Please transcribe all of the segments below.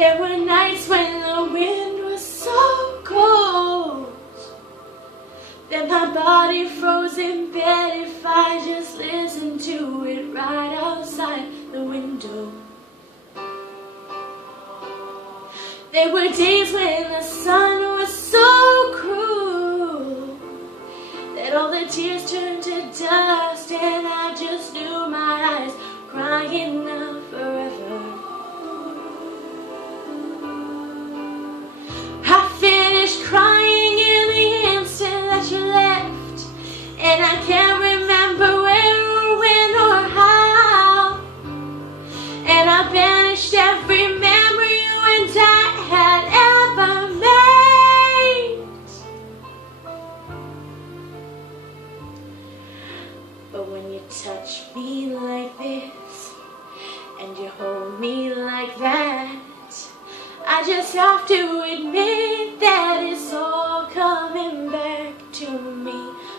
There were nights when the wind was so cold that my body froze in bed if I just listened to it right outside the window. There were days when the sun was so cruel that all the tears turned to dust, and I just knew my eyes crying out forever. I finished crying in the instant that you left, and I can't remember where or when or how, and I banished every memory you and I had ever made. But when you touch me like this and you hold me like that, I just have to admit that it's all coming back to me.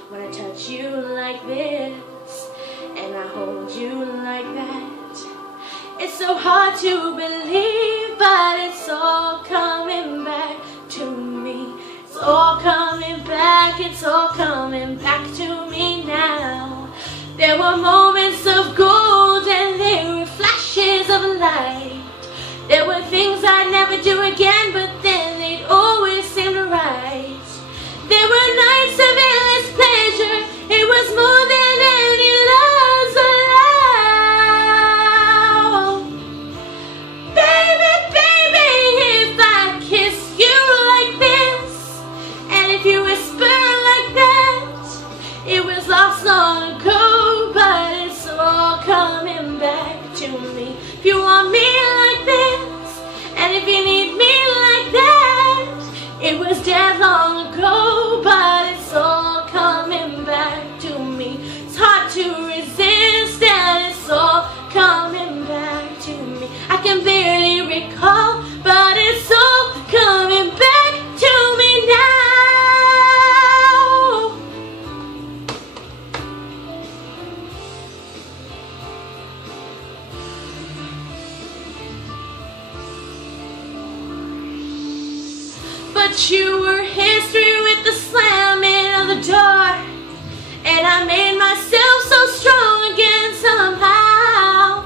When I touch you like this and I hold you like that, it's so hard to believe, but it's all coming back to me. It's all coming back, it's all coming back to me now. There were moments of gold and there were flashes of light. There were things I'd never do again, but then they'd always seem right. There were nights of endless pleasure, it was more than any love's allowed. Baby, baby, if I kiss you like this, and if you whisper like that, it was lost long ago, but it's all coming back to me. If you want me like this, and if you need me like that, it was dead long ago, but it's all coming back to me. It's hard to resist, and it's all coming back to me. I can barely recall, but it's all coming back to me now. But you were history with the slamming of the door, and I made myself so strong again somehow.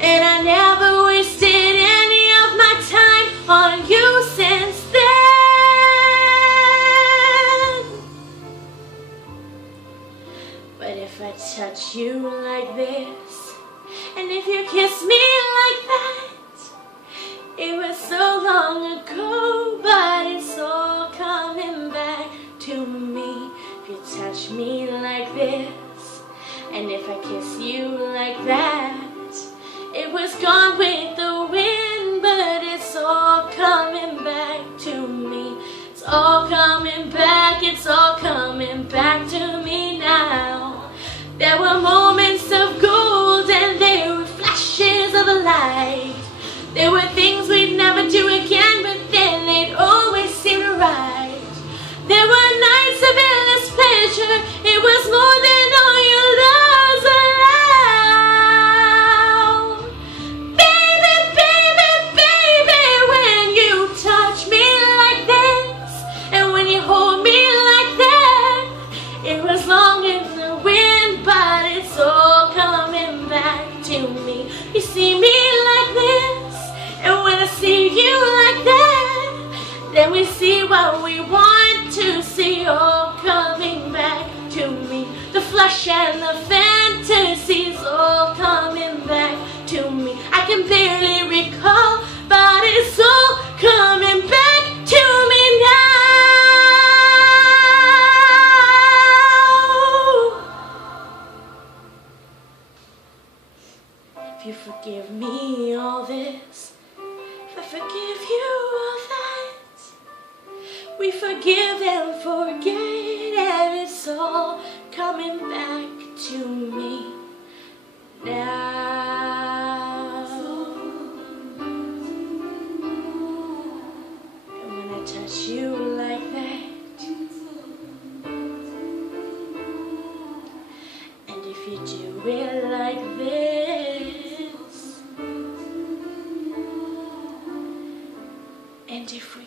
And I never wasted any of my time on you since then. But if I touch you like this, and if you kiss me like that, it was so long ago, but it's all coming back to me. If you touch me like this, and if I kiss you like that, it was gone with the wind, but it's all coming back to me. It's all coming back, it's all coming back to me now. There were moments of gold and there were flashes of light. There were things we'd never do again, but then they'd always seem right. There were nights of endless pleasure, it was more than all your love's allowed. Baby, baby, baby, when you touch me like this, and when you hold me like that, it was long in the wind, but it's all coming back to me. You see me like this, and when I see you like that, then we see what we want to see, all coming back to me. The flesh and the fantasies all coming back to me. I can barely recall, but it's all coming back to me now. If you forgive me all this, if I forgive you all that, we forgive and forget, and it's all coming back to me now. And when I touch you like that, and if you do it like this, And if we